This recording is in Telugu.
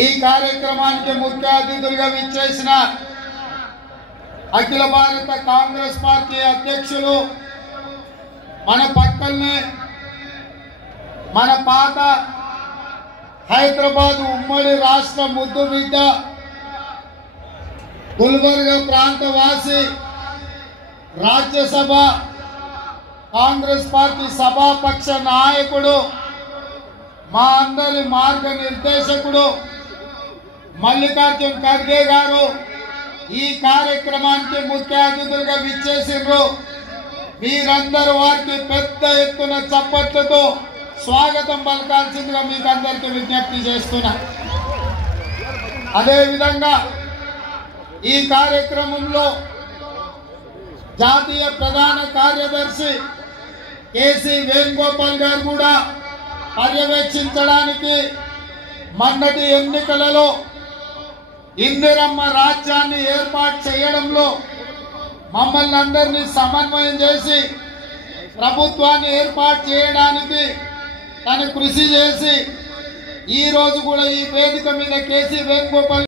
ఈ కార్యక్రమానికి ముఖ్య అతిథులుగా విచ్చేసిన అఖిల భారత కాంగ్రెస్ పార్టీ అధ్యక్షులు మన పక్కనే మన పాత హైదరాబాద్ ఉమ్మడి రాష్ట్ర ముద్దు బిడ్డ గుల్బర్గా ప్రాంత వాసి రాజ్యసభ కాంగ్రెస్ పార్టీ సభాపక్ష నాయకుడు మా అందరి మార్గ నిర్దేశకుడు మల్లికార్జున్ ఖర్గే గారు ఈ కార్యక్రమానికి ముఖ్య అతిథులుగా విచ్చేసిండ్రు. మీరందరూ వారికి పెద్ద ఎత్తున చప్పట్లతో స్వాగతం పలకాల్సిందిగా మీకు అందరికీ విజ్ఞప్తి చేస్తున్నా. అదేవిధంగా ఈ కార్యక్రమంలో జాతీయ ప్రధాన కార్యదర్శి కేసీ వేణుగోపాల్ గారు కూడా పర్యవేక్షించడానికి మొన్నటి ఎన్నికలలో ఇందిరమ్మ రాజ్యాన్ని ఏర్పాటు చేయడంలో మమ్మల్ని అందరినీ సమన్వయం చేసి ప్రభుత్వాన్ని ఏర్పాటు చేయడానికి తను కృషి చేసి ఈ రోజు కూడా ఈ వేదిక మీద కేసీ వేణుగోపాల్